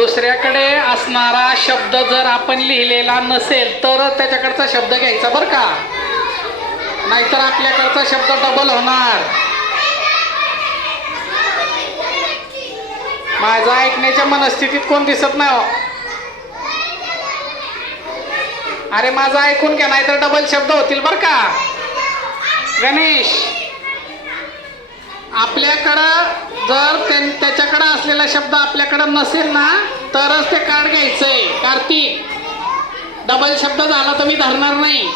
दुसऱ्याकडे असणारा शब्द जर आपण लिहिलेला नसेल तर त्याच्याकडचा शब्द घ्यायचा बरं का, नाहीतर आपल्याकडचा शब्द डबल होणार. माझा ऐकण्याच्या मनस्थितीत कोण दिसत नाही हो. अरे माझं ऐकून घ्या, नाहीतर डबल शब्द होतील बरं का. गणेश, आपल्याकडं जर त्याच्याकडं असलेला शब्द आपल्याकडं नसेल ना तरच ते कार्ड घ्यायचंय. कार्तिक, डबल शब्द झाला तर मी धरणार नाही.